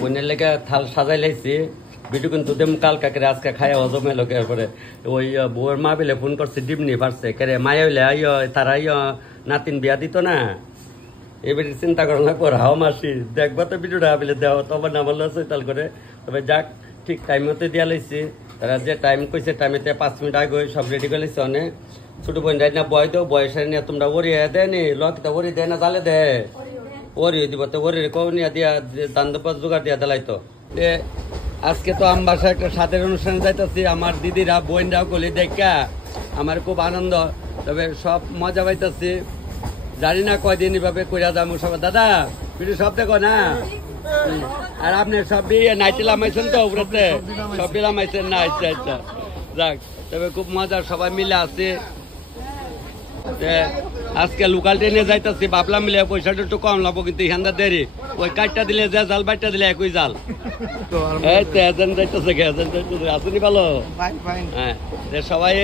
বোনের লেগে থাল সাজাই লাইছি বিটু কিন্তু দেম কালকা করে আজকে খায় হজমে লোকের পরে ওই বউয়ের মা বেলে ফোন করছে ডিম নিয়ে পারছে কেরে মায়া হইলে তারা নাতিন বিয়া দিত না এবারে চিন্তা করো না কর হাও মাসি দেখবা তো ভিডিওটা বলে দেওয়া তবে না বললো চৈতাল করে তবে যাক ঠিক টাইম মতো দিয়া লাইছি তারা যে টাইম কইছে টাইমেতে 5 মিনিট আগে সব রেডি করে লাইছে অনেক ছোট বোন রাই না বয় দেও বয়সে নিয়ে তোমরা ওরিয়ে দেয় নি লকিটা ওরি দেয় না জালে দে ওরি দিব তো ওরি কৌ নিয়ে দিয়া দান দোপা জোগাড় দিয়া দিলাই তো আজকে তো আমি বাসায় একটা সাদের অনুষ্ঠানে যাইতেছি আমার দিদিরা বোনরাও গলি দেখা আমার খুব আনন্দ তবে সব মজা পাইতেছি জানি না কয়দিন এভাবে কইরা যাবো সব দাদা কিন্তু সব দেখো না আর আপনি সব নাইটে লামাইছেন তো উপরেতে সব লামাইছেন না আচ্ছা আচ্ছা যাক তবে খুব মজা সবাই মিলে আছে আজকে লোকাল ট্রেনে যাইতেছি বাবলা মিলে পয়সাটা একটু কম লাগবো কিন্তু এখানটা দেরি ওই কাঠটা দিলে যে জাল বাইটটা দিলে একই জাল এই তো এজন যাইতেছে আসেনি ভালো হ্যাঁ সবাই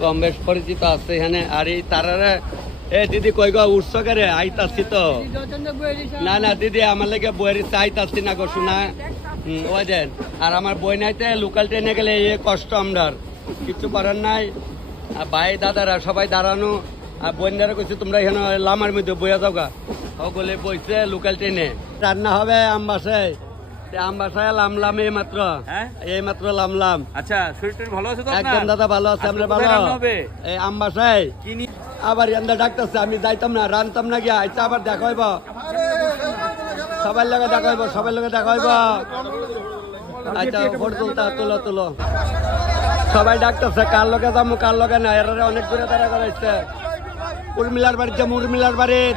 কম বেশ পরিচিত আছে এখানে আর এই তারা এ দিদি কই গো উঠছো কে রে আইতাছি তো না না দিদি আমার লেগে বইয়ের আইতাছি না গো শোনা ওই দেন আর আমার বই নাইতে লোকাল ট্রেনে গেলে এ কষ্ট আমরার কিছু করার নাই আর ভাই দাদারা সবাই দাঁড়ানো আর বোনদারা কইছে তোমরা এখানে লামার মধ্যে বইয়া যাও গা সকলে বইছে লোকাল ট্রেনে রান্না হবে আমবাসায় আমবাসায় লামলাম এই মাত্র লামলাম আচ্ছা শরীরটা ভালো আছে তো আপনার একদম দাদা ভালো আছে আমরা ভালো এই আমবাসায় আবার এন্দা ডাকতেছে আমি যাইতাম না রানতাম না গিয়া আইতা আবার দেখা হইব সবার লগে দেখা হইব সবার লগে দেখা হইব আচ্ছা ফোন তুলো তুলো সবাই ডাকতেছে কার লগে যাবো কার লগে না এরা অনেক দূরে দাঁড়া করাইছে উর্মিলার বাড়িতে উর্মিলার বাড়ির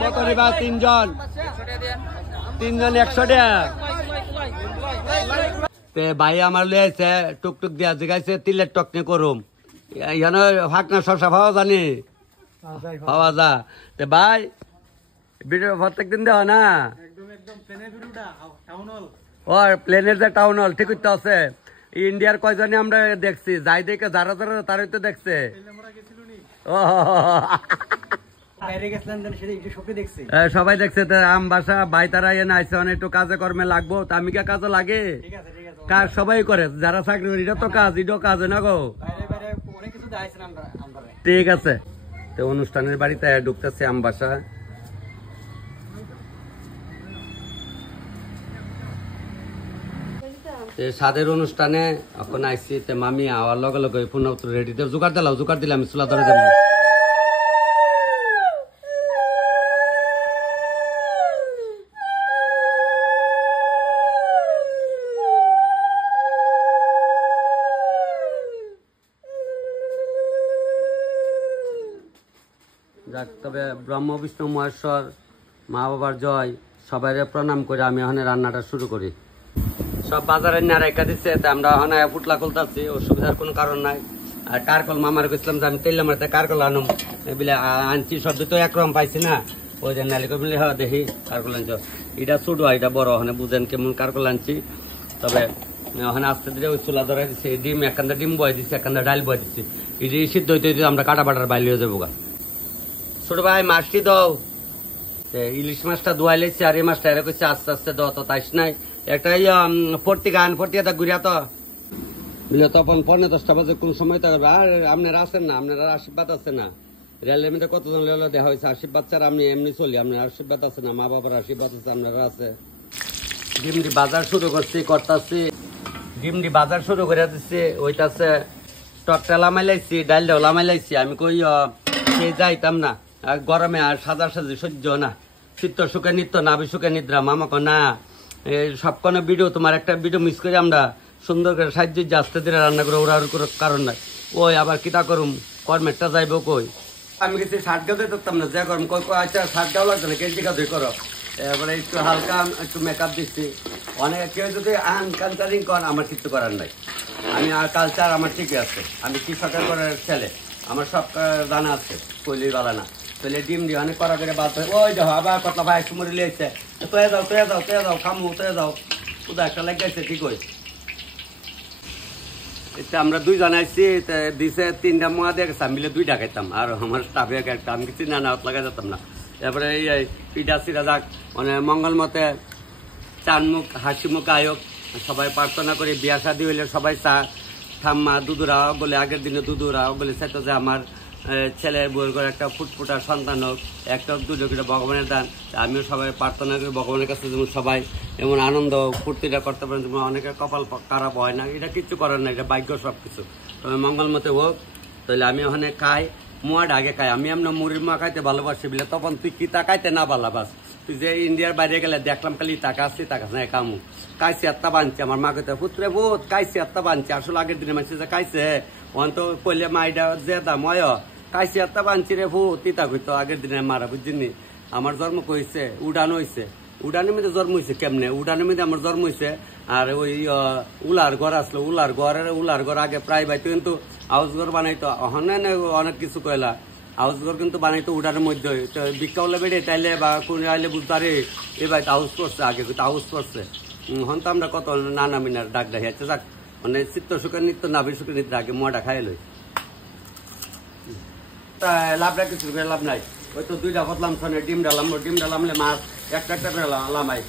কত নিবা তিনজন 100 টাকা ভাই আমার লিয়েছে টুকটুক দিয়া জিগাইছে তিলের টকনি করুম এখানে ফাঁকনা শসা পাওয়া জানি পাওয়া যা তে ভাই ভিডিও প্রত্যেক দিন দেওয়া না প্লেনের যে টাউন হল ঠিক আছে ইন্ডিয়ার কয়জনে আমরা দেখছি যাই দেখে যারা যারা তারাই তো দেখছে সবাই দেখছে আম বাসা ভাই তারা এনে আইসে অনেক একটু কাজে কর্মে লাগবো তা আমি কে কাজে লাগে কাজ সবাই করে যারা চাকরি করে এটা তো কাজ এটাও কাজ না গো ঠিক আছে তো অনুষ্ঠানের বাড়িতে ঢুকতেছে আম বাসা সাদের অনুষ্ঠানে এখন আইসি মামি আওয়ার লগে লগে ফোন রেডি জোগাড় দিলাম আমি চুলা ধরে যাবো যাক তবে ব্রহ্ম বিষ্ণু মহেশ্বর মা বাবার জয় সবাই প্রণাম করে আমি ওখানে রান্নাটা শুরু করি সব বাজারে না রেখা দিচ্ছে আমরা ওখানে ফুটলা খুলতেছি অসুবিধার কোনো কারণ নাই আর কারকল মামার গেছিলাম যে আমি তেল মারতে কারকল আনুম বলে আনছি শব্দ তো একরকম পাইছি না ওই যে নালিকা বলে হ্যাঁ দেখি কারকল আনছ এটা ছোট এটা বড় ওখানে বুঝেন কেমন কারকল আনছি তবে ওখানে আস্তে ধীরে ওই চুলা ধরে দিচ্ছে ডিম একখানটা ডিম বয়ে দিচ্ছি একখানটা ডাল বয়ে দিচ্ছি এই সিদ্ধ হইতে হইতে আমরা কাটা বাটার বাইলে হয়ে যাবো গা ছোট ভাই মাছটি দাও ইলিশ মাছটা ধোয়াই লেছি আর এই মাছটা এরা করছে আস্তে আস্তে দাও তো তাইস নাই একটা ফর্টিটা ঘুরিয়া তো বুঝলে তখন 9:30 বাজে কোন সময় তো আর আপনারা আছেন না আপনারা আশীর্বাদ আছে না রেলের মধ্যে কতজন লেলো দেখা হয়েছে আশীর্বাদ ছাড়া আমি এমনি চলি আপনার আশীর্বাদ আছে না মা বাবার আশীর্বাদ আছে আপনারা আছে ডিমডি বাজার শুরু করতেছি ডিমডি বাজার শুরু করে দিচ্ছি ওইটাছে টকটা লামাই লাইছি ডালটাও লামাই লাইছি আমি কই সেই যাইতাম না আর গরমে আর সাজি সহ্য না চিত্ত সুখে নিত্য নাভি সুখে নিদ্রা মামাকে না সবখানে ভিডিও তোমার একটা ভিডিও মিস করে আমরা সুন্দর করে সাহায্য আস্তে ধীরে রান্না করে ওরা কারণ নাই ওই আবার কিতা করুম কর্মেরটা যাইব কই আমি কিছু শার্ট গাও ধরতাম না যা করুম কই আচ্ছা শার্ট গাও লাগবে না কেজি গাও করো এবারে একটু হালকা একটু মেকআপ দিচ্ছি অনেক কেউ যদি কালচারিং কর আমার কিছু করার নাই আমি আর কালচার আমার ঠিকই আছে আমি কৃষকের করার ছেলে আমার সব জানা আছে কইলি বালা না তাহলে ডিম দিয়ে অনেক করা করে বাদ ওই দেখো আবার কতলা ভাই সুমরি লিয়েছে তোয়ে যাও খামু তোয়ে যাও উদা একটা লেগেছে ঠিক হয়েছে আমরা 2 জন আসছি দিছে 3টা মোয়া দিয়ে গেছে মিলে 2টা খাইতাম আর আমার স্টাফে একটা আমি কিছু না লাগাই যেতাম না তারপরে এই পিঠা সিরা যাক মানে মঙ্গল মতে চানমুখ হাসিমুখ আয়োগ। সবাই প্রার্থনা করি বিয়া শাদী হইলে সবাই চা ঠাম্মা দুদুরা বলে, আগের দিনে দুদুরা বলে চাইতো যে আমার ছেলের বউয়ের করে একটা ফুটফুটা সন্তান হোক, একটা দুটো করে ভগবানের দান। আমিও সবাই প্রার্থনা করি ভগবানের কাছে যেমন সবাই এমন আনন্দ ফুর্তিটা করতে পারেন, যেমন অনেকের কপাল খারাপ হয় না, এটা কিচ্ছু করার না, এটা ভাগ্য সব কিছু। তবে মঙ্গলমতে হোক। তাহলে আমি ওখানে খাই, মুয়াটা আগে খাই। আমি এমন মুড়ির মুয়া খাইতে ভালোবাসি বলে, তখন তুই কি তাকাইতে না ভালোবাস, তুই যে ইন্ডিয়ার বাইরে গেলে দেখলাম খালি তাকাচ্ছি তাকাস না কামু কাইছে আত্মা বানছে। আমার মা কইতে পুত্রে ভূত কাইছে আত্মা বানছে। আসলে আগের দিনে মানুষ যে কাইছে ওখান তো কইলে মাইটা যে দাম হয় কাইছে আত্মা বানছি রে ভূত তিতা কইতো আগের দিনে মারা, বুঝছিনি। আমার জন্ম কইছে উড়ান হয়েছে, উড়ানের মধ্যে জন্ম হয়েছে কেমনে, উড়ানের মধ্যে আমার জন্ম হয়েছে। আর ওই উলার ঘর আসলো, উলার ঘর আগে প্রায় বাইতো, কিন্তু হাউস ঘর বানাইতো অনেক কিছু কয়লা। হাউস ঘর কিন্তু বানাইতো উড়ানের মধ্যে। ভিক্ষা হলে বেড়ে তাইলে বা কোন আইলে বুঝতে পারে এ ভাই হাউস করছে, আগে কিন্তু হাউস করছে। হন তো আমরা কত নানা মিনার ডাক দেখাচ্ছে, যাক মানে চিত্ত সুখের নিত্য নাভি সুখের নিত্য আগে মোয়াটা খাই লই। লাভ নাই, কিছু লাভ নাই। ওই তো দুইটা বদলাম শোনে, ডিম ডালামলে মাছ একটা করে লামাই।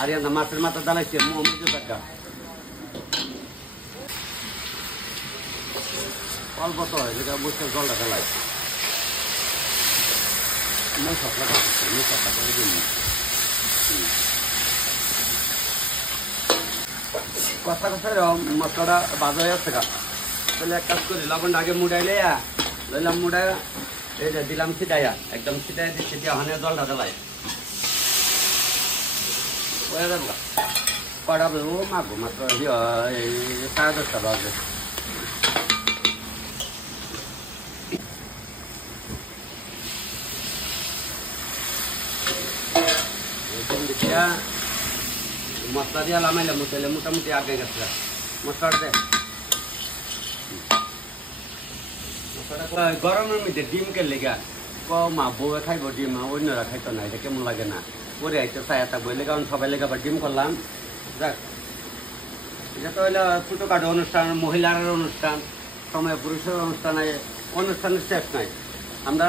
আর মাছের মাথা ডালাইছে অল্প তো হয়, যেটা বুঝতে জলটা ফেলাই কথা মশলাটা বাজা হয়ে যাচ্ছে। তাহলে এক কাজ করি, লবণটা আগে মুড়াইলে লইলাম, মুড়াই এই যে দিলাম ছিটাইয়া, একদম ছিটাই দিচ্ছি, দিয়ে ওখানে জলটা ঢালাই কড়া ও মাগো মাত্র 10:30 বাজে। মশলা দিয়ে লামাইলে মুটাইলে মোটামুটি আগে গেছে মশলাটা দেয়। গরমের মধ্যে ডিম কে লেগা মা বউয়ে খাইব ডিম, অন্যরা খাইতো না, এটা কেমন লাগে না। পরে আইতে চাই একটা বই লেগে সবাই লেগে আবার ডিম করলাম। যাক এটা তো হইলো ছোটখাটো অনুষ্ঠান, মহিলার অনুষ্ঠান, সময় পুরুষের অনুষ্ঠানের শেষ নাই। আমরা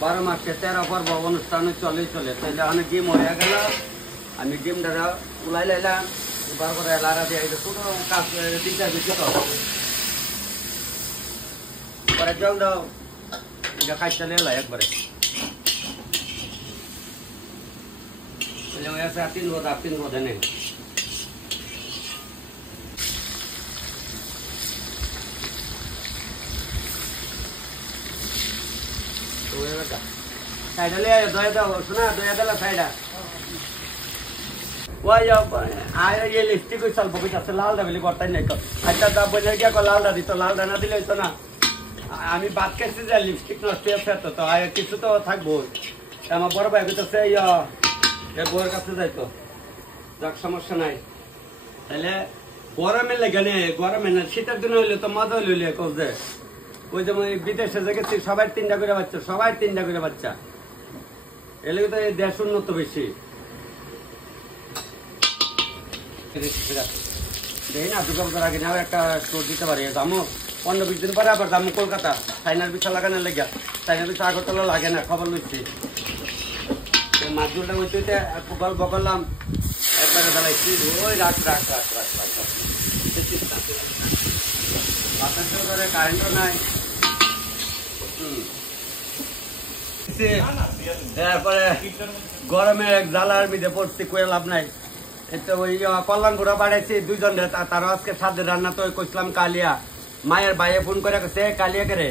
12 মাসে 13 পর্ব অনুষ্ঠান চলে। তাইলে অনেক ডিম হয়ে গেল, আমি ডিমটা উলাই লাইলাম, বার করে লাড়া দিয়ে ছোট কাজ দিতে বেশি তো পরে জল দাও, এটা খাইতে লেলা একবারে। তিন বোধ নেই। সাইডা লে দয়া দাও, শোনা দয়া দিলা সাইডা। ওই ये लिपस्टिक ಸ್ವಲ್ಪ ಬಿಟ್ಟು লালটা বেলি করতাই নাই। আচ্ছা দা বলে গিয়া লালটা দিত, লালটা না দিলে হইতো না। আমি বাদ খেয়েছি যে লিপস্টিক নষ্ট হয়ে ফেলতো, তো কিছু তো থাকবো। আমার বড় ভাই কইতেছে বউয়ের কাছে যাইতো, যাক সমস্যা নাই। তাহলে গরমে লেগে নে, গরমে না শীতের দিন হইলে তো মজা হইলে যে ওই যেমন বিদেশে যে গেছি সবাই 3টা করে বাচ্চা, এলে তো এই দেশ উন্নত বেশি। দেখি না 2 বছর আগে যাও একটা স্টোর দিতে পারি, দামও 15-20 দিন পরে আবার দামও কলকাতা চাইনার বিছা লাগানোর লেগে, চাইনার বিছা আগরতলা লাগে না, খবর লইছি। মাছগুলো ওইতে গল্প করলাম, একবারে বেলাইছি ওই রাখ কারেন্টও নাই। তারপরে গরমে এক জ্বালার মধ্যে পড়ছি, কয়ে লাভ নাই। ওই কল্যাণপুরা বাড়াইছি 2 জন, তারও আজকে সাদের রান্না তো কইছিলাম কালিয়া। মায়ের ভাইয়ে ফোন করে গেছে কালিয়া করে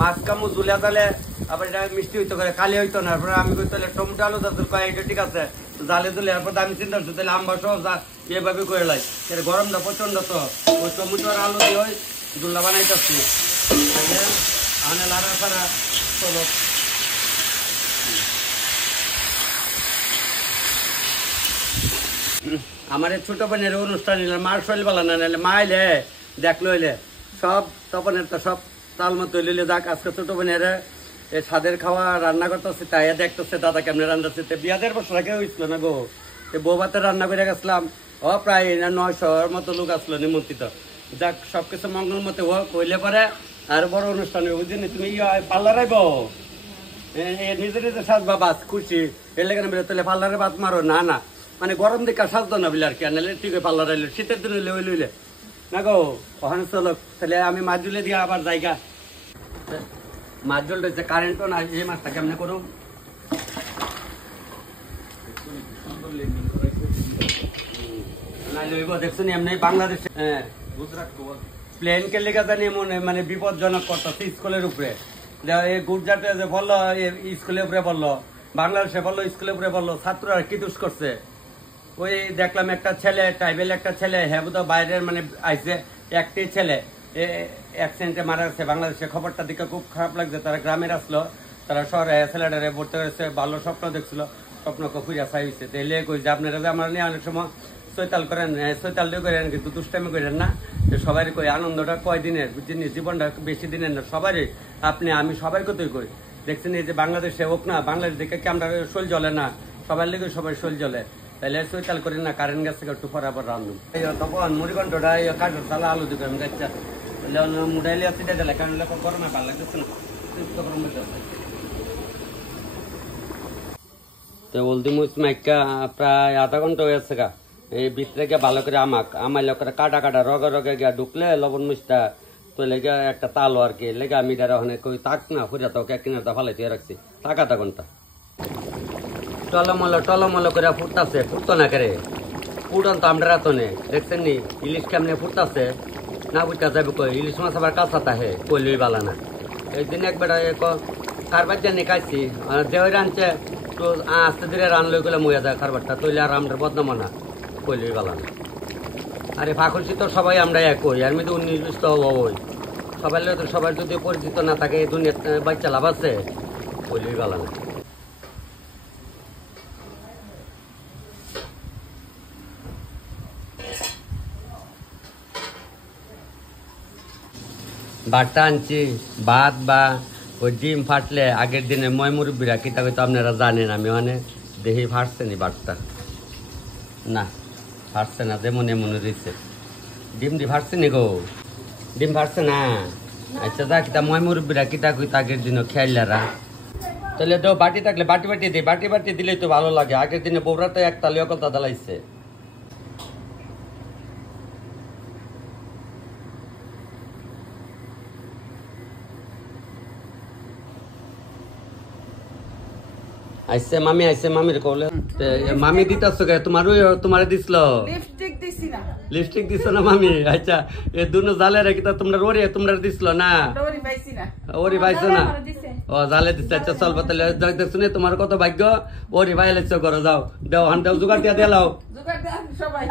মাছ কামু জুলিয়া তাহলে আবার এটা মিষ্টি হইতে করে, কালি হইতো না। এরপরে আমি কই তাহলে টমেটো আলু দাদুর কয় এটা ঠিক আছে জালে জুলে। এরপর আমি চিন্তা করছি তাহলে আম্বা সহ এভাবে করে লাই, গরমটা প্রচন্ড, তো ওই টমেটো আর আলু দিয়ে ওই জুল্লা বানাইতেছি। আনে লাড়া ছাড়া চলো। আমার ছোট বোনের অনুষ্ঠান মার শৈল বলা না, নাহলে মা আইলে দেখলো হইলে সব তপনের তো সব তাল মতো লইলে। যাক আজকে ছোট বোনের ছাদের খাওয়া রান্না করতেছে, তাই দেখতেছে দাদা কেমনে রান্নাচ্ছে। বিয়াদের বছর আগে হয়েছিল না গো, বউ ভাতের রান্না করে গেছিলাম। প্রায় 900-র মতো লোক আসলো নিমন্ত্রিত। যাক সবকিছু মঙ্গল মতো হোক, হইলে পরে আর বড় অনুষ্ঠান বুঝলি। তুমি পার্লার আইব নিজে সাজ বাবা খুশি এর লেগে তাহলে পার্লারে বাদ মারো না, মানে গরম দিকে সাজতো না বিলে আর কি আনলে ঠিক পাল্লা রাইলে শীতের দিনে লই লইলে না গো ওখানে চলো তাহলে আমি মাছ জুলে দিয়ে আবার জায়গা মাছ জল রয়েছে কারেন্টও না এই মাছটা কেমনে করো দেখছো এমনি বাংলাদেশে প্লেন কে লেগে জানি মানে বিপদজনক করতেছে স্কুলের উপরে গুজরাটে যে বললো স্কুলের উপরে বললো বাংলাদেশে বললো স্কুলের উপরে বললো ছাত্ররা কি দুষ করছে ওই দেখলাম একটা ছেলে ট্রাইবেল একটা ছেলে হ্যাঁ বোধ বাইরের মানে আইসে একটি ছেলে অ্যাক্সিডেন্টে মারা গেছে বাংলাদেশে খবরটা দিকে খুব খারাপ লাগছে তারা গ্রামের আসলো তারা শহরে ছেলেটারে ভর্তি হয়েছে ভালো স্বপ্ন দেখছিল স্বপ্ন কফিরা চাইছে তাইলে কই যে আপনারা যে আমরা নিয়ে অনেক সময় চৈতাল করেন চৈতাল দিয়ে করেন কিন্তু দুষ্টামি করেন না সবাই কই আনন্দটা কয়দিনের জিনিস জীবনটা বেশি দিনের না সবারই আপনি আমি সবাই কতই কই দেখছেন এই যে বাংলাদেশে হোক না বাংলাদেশ দিকে কি আমরা শোল জ্বলে না সবার লেগে সবাই শোল জ্বলে তাহলে চৈতাল করেন না কারেন্ট গেছে একটু পরাবার রান্ধুন তখন মুড়িঘণ্টটা কাঠের চালা আলু দিকে আমি যাচ্ছি মুড়াইলে আছে দিলে কারণ গরমে ভালো লাগতেছে না গরম তো বলতে মাইকা প্রায় আধা ঘন্টা হয়েছে গা এই ভিতরে গিয়ে ভালো করে আমাইলে করে কাটা কাটা রগে রগে গিয়া ঢুকলে লবণ মিষ্টা তো লেগে একটা তালো আর কি লেগে আমি দ্বারা ওখানে কই তাক না ফুরিয়া তোকে কিনারটা ফালাই দিয়ে রাখছি তাক আধা ঘন্টা টলমল করে ফুটতাছে ফুটতো না করে ফুটন তো আমরা তো নে দেখছেন নি ইলিশ কেমনে ফুটতাছে না বুঝতে যাবে কই ইলিশ মাছ আবার কাঁচা তাহে কইলই বালা না এই দিন একবার কারবার জানি খাইছি দেওয়ার আনছে তো আস্তে ধীরে রানলে গেলে মজা যায় কারবারটা তৈলে আর আমরা বদনাম না কইলই বালা না আরে ফাঁকুলছি তো সবাই আমরা একই আর মধ্যে 19-20 তো হবই সবাই যদি পরিচিত না থাকে দুনিয়া বাচ্চা লাভ আছে কইলই বালা না বাটটা আনছি ভাত বা ওই ডিম ফাটলে আগের দিনে ময় মুরব্বীরা কিতা হয়তো আপনারা জানেন আমি মানে দেহি ফাটছে নি বাটটা না ফাটছে না যেমন এমন দিচ্ছে ডিম ফাটছে নি গো ডিম ফাটছে না আচ্ছা যা কিতা ময় মুরব্বীরা কিতা কইতা আগের দিনে খেয়ালারা তাহলে তো বাটি থাকলে বাটি দিই বাটি দিলেই তো ভালো লাগে আগের দিনে বৌরা তো এক তালিয়া কথা দালাইছে আইসে মামির কলে মামি দিতাছো কে তোমারে দিছিল লিপস্টিক দিছ না মামি আচ্ছা এ দুনো জালে রেখে তোমরা তোমরা দিছিল না ওরি পাইছো না ও জালে দিছে আচ্ছা চল তাহলে দেখছো না তোমার কত ভাগ্য ওরি ভাই লেছো করো যাও দেও হান দেও জোগাড় দিয়া দেলাও সবাই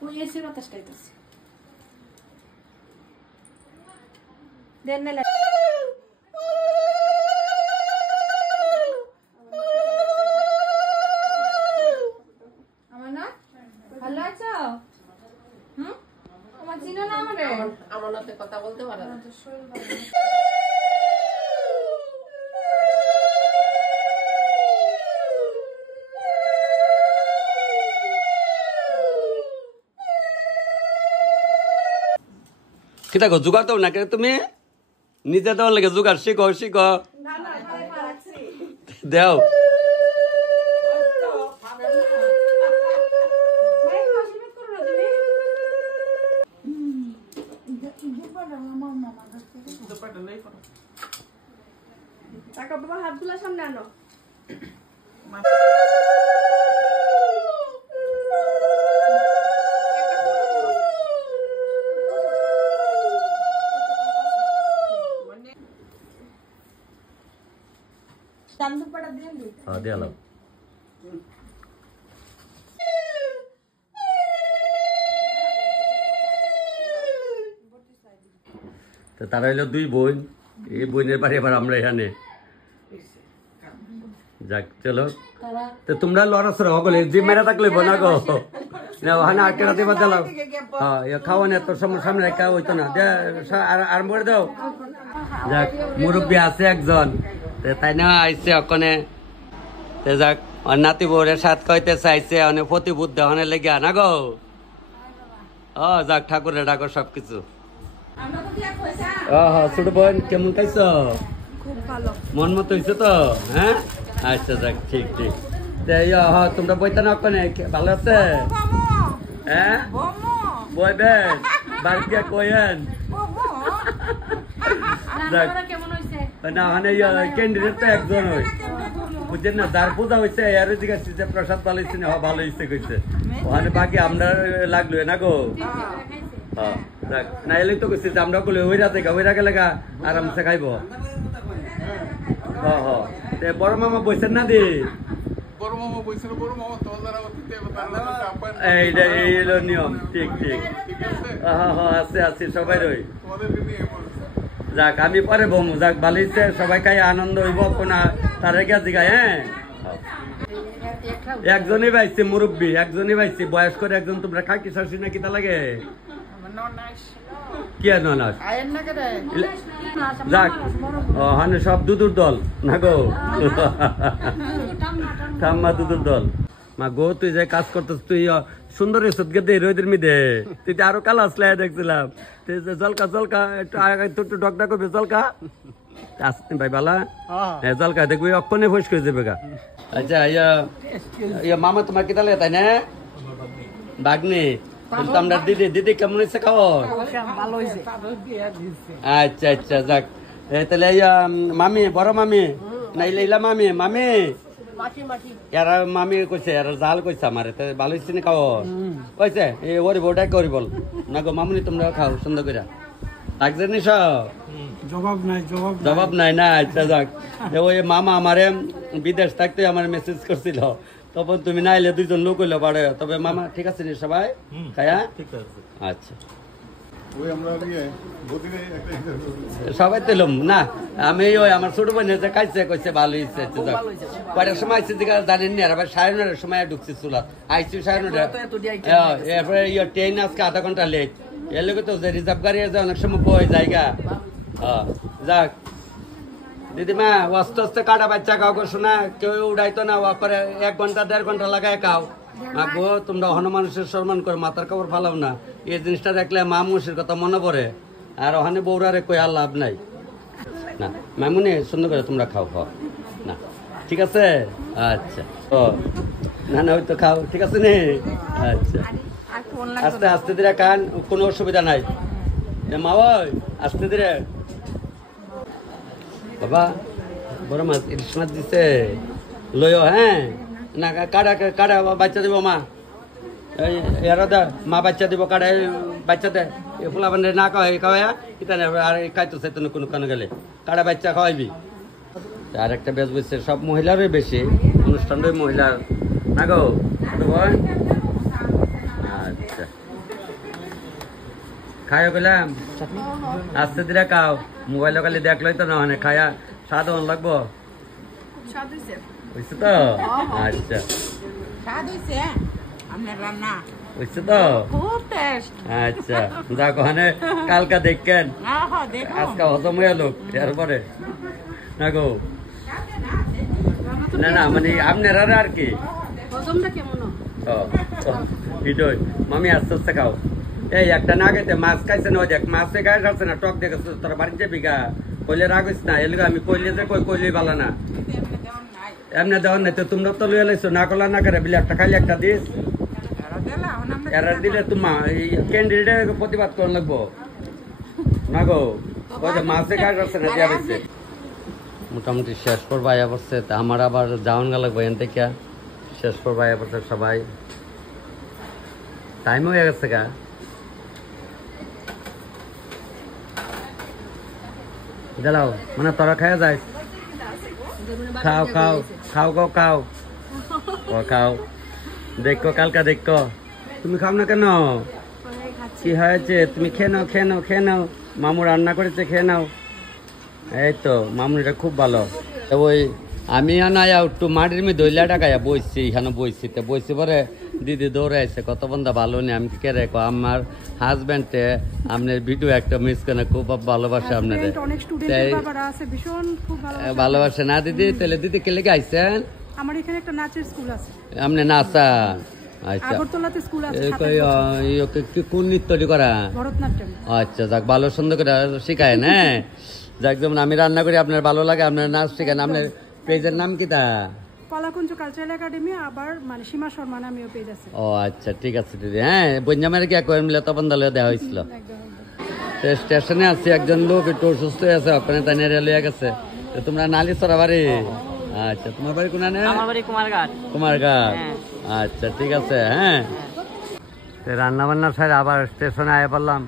Conheci outras cartas. Denne আমার না ভালো আছো আমার চিনো না আমারে আমার নাতে কথা বলতে পারে না কিতা গো জোগাড় দাও না কে তুমি নিজে দেওয়ার লাগে জোগাড় শিখো দেও বাবা হাতগুলো সামনে আনো হ্যাঁ দিলাম তো তারা হইলো 2 বোন এই বোনের বাড়ি আবার আমরা এখানে যাক চলো তো তোমরা লড়াছড়া হগলে যে মেরা থাকলে বোনা গো না ওখানে আটকে রাতে বাদালাও হ্যাঁ খাওয়া না তোর সামনে রাখা হইতো না আর মরে দাও যাক মুরব্বী আছে একজন তাই না আইসে ওখানে যাক নাতি বউরের সাথ কইতে চাইছে অনেক প্রতিভূত দেওয়ানে লেগে না গো যাক ঠাকুরের ডাকো সবকিছু ছোট বোন কেমন খাইছ মন মতো হয়েছে তো হ্যাঁ আচ্ছা যাক ঠিক ঠিক তোমরা বইতে না ওখানে ভালো আছে হ্যাঁ বইবেন বাড়িতে কয়েন না ওখানে ক্যান্ডিডেট তো একজন হয় বুঝছেন না যার পূজা হয়েছে এর জিজ্ঞাসা যে প্রসাদ ভালো হয়েছে না ভালো হয়েছে কইছে ওখানে বাকি আমরা লাগলো না গো না এলে তো কইছে যে আমরা বলে ওইরা গেলে আরামসে খাইব বড় মামা বইছেন না দি এইটা নিয়ম ঠিক ঠিক আছে আছে সবাই রই যাক আমি পরে বমু যাক ভালো হইছে সবাই খাই আনন্দ হইব কোনা তার জিগায় হ্যাঁ একজনই পাইছি মুরব্বী একজনই পাইছি বয়স করে একজন তোমরা খাকি শাশি নাকি তা লাগে কি ননাস যাক হানে সব দুধুর দল না গো ঠাম্মা দুধুর দল মা গো তুই যে কাজ করতেছ তুই সুন্দর সদকে দে রোদের মিদে তুই আরো কালা আসলে দেখছিলাম জলকা জলকা একটু ডকডা করবে জলকা আসতে ভাই বালা হ্যাঁ জলকা দেখবি অক্ষণে ফস করে যাবে গা আচ্ছা ইয়া মামা তোমার কি তাহলে তাই না বাগনি আমরা দিদি দিদি কেমন হয়েছে খাওয়া আচ্ছা আচ্ছা যাক তাহলে মামি বড় মামি নাইলা মামি মামি এরা মামি কইছে এরা জাল কইছে আমার ভালো হয়েছে না খাওয়া কইছে এই ওরে বউটা করি বল না গো মামুনি তোমরা খাও সুন্দর করে লাগছে নি সব জবাব নাই না আচ্ছা যাক ওই মামা আমারে বিদেশ থাকতে আমার মেসেজ করছিল তখন তুমি না এলে 2জন লোক হইলো বাড়ে তবে মামা ঠিক আছে নি সবাই খায়া আচ্ছা সবাই তেলুম না আমি ওই আমার ছোট বোন যে খাইছে কইছে ভালো হয়েছে কয়টার সময় আইসি জানেন নি আর আবার 9:30 সময় ঢুকছি চুলাত আইসি 9:30 এরপরে ট্রেন আজকে আধা ঘন্টা লেট এর লোক তো রিজার্ভ গাড়ি আছে অনেক সময় বই জায়গা যাক দিদিমা আস্তে আস্তে কাটা বাচ্চা খাও শোনা কেউ উড়াইতো না করে 1 ঘন্টা 1.5 ঘন্টা লাগায় খাও গো তোমরা হনুমানুষের সম্মান করে মাথার কাপড় ফালাও না এই জিনিসটা দেখলে মা মুসির কথা মনে পড়ে আর ওখানে বৌরারে কই আর লাভ নাই না মামুনি সুন্দর করে তোমরা খাও খাও না ঠিক আছে আচ্ছা না না ওই তো খাও ঠিক আছে নে আচ্ছা আস্তে আস্তে ধীরে খান কোনো অসুবিধা নাই মা ওই আস্তে ধীরে বাবা বড় মাছ ইলিশ মাছ দিছে লইও হ্যাঁ না কাড়া কাড়া বাচ্চা দিব মা এরা দা মা বাচ্চা দিব কাড়া বাচ্চা দে পোলা বান্ধে না খাওয়া ইতানে আর খাইতো চাইতো না কোনো কানে গেলে কাড়া বাচ্চা খাওয়াইবি আর একটা বেশ বুঝছে সব মহিলারই বেশি অনুষ্ঠানটাই মহিলার না গো আচ্ছা খাইও গেলাম আস্তে ধীরে খাও মোবাইল খালি দেখলোই তো না মানে খায়া স্বাদ লাগবো বুঝছো তো আচ্ছা বুঝছো তো আচ্ছা যাক ওখানে কালকা দেখেন আজকে হজম হয়ে লোক এরপরে না গো না না মানে আপনারা আর কি এটাই মামি আস্তে আস্তে খাও এই একটা না খাইতে মাছ খাইছে না দেখ মাছে গায়ে খাচ্ছে না টক দেখেছ তোরা বাড়িতে যাবি গা কইলে রাখিস না এলে আমি কইলে যে কইলেই ভালো না এমনি দেওয়ার নাই তো তোমরা তো লইয়া লাইছো না করলা না করে বিলে একটা খাইলে একটা দিস এরা দিলে তোমার ক্যান্ডিডেট প্রতিবাদ করা লাগবো না গো মাছে গায়ে খাচ্ছে না দিয়া বেছে মোটামুটি শেষ পর্ব আয়া পড়ছে তা আমার আবার যাওয়ান গা লাগবো এন থেকে শেষ পর্ব আয়া পড়ছে সবাই টাইম হয়ে গেছে গা দাঁড়াও মানে তোরা খাইয়া যায় খাও খাও খাও গো খাও ও খাও দেখো কালকা দেখো তুমি খাও না কেন কি হয়েছে তুমি খেয়ে নাও খেয়ে নাও খেয়ে নাও মামু রান্না করেছে খেয়ে নাও এই তো মামুনিটা খুব ভালো তো ওই আমি আনায়া একটু মাটির মেয়ে দইলা টাকায়া বইছি এখানে বইছি তো বইছি পরে দিদি দৌড়ে আসছে কত বন্ধা ভালো নেই আমি কে রেখো আমার হাজব্যান্ডে আপনার ভিডিও একটা মিস করে খুব ভালোবাসে আপনাদের ভালোবাসে না দিদি তাহলে দিদি কে লেগে আইসেন আমার এখানে একটা নাচের স্কুল আছে আপনি নাচা আচ্ছা আগরতলাতে স্কুল আছে কোন নৃত্যটি করা ভরতনাট্যম আচ্ছা যাক ভালো সুন্দর করে শিখায় না যাক যেমন আমি রান্না করি আপনার ভালো লাগে আপনার নাচ শিখান আপনার পেজের নাম কি তা কলাকুঞ্জ কালচারাল একাডেমি আবার মানে সীমা শর্মা নামেও পেজ আছে ও আচ্ছা ঠিক আছে দিদি হ্যাঁ বঞ্জামের কি কয়েন মিলে তখন তাহলে দেওয়া হয়েছিল তো স্টেশনে আছি একজন লোক একটু অসুস্থ হয়ে আছে ওখানে তাই নেড়ে লিয়ে গেছে তো তোমরা নালি সরা বাড়ি আচ্ছা তোমার বাড়ি কোনানে আমার বাড়ি কুমারঘাট কুমারঘাট আচ্ছা ঠিক আছে হ্যাঁ রান্না বান্না সাইড আবার স্টেশনে আয় পড়লাম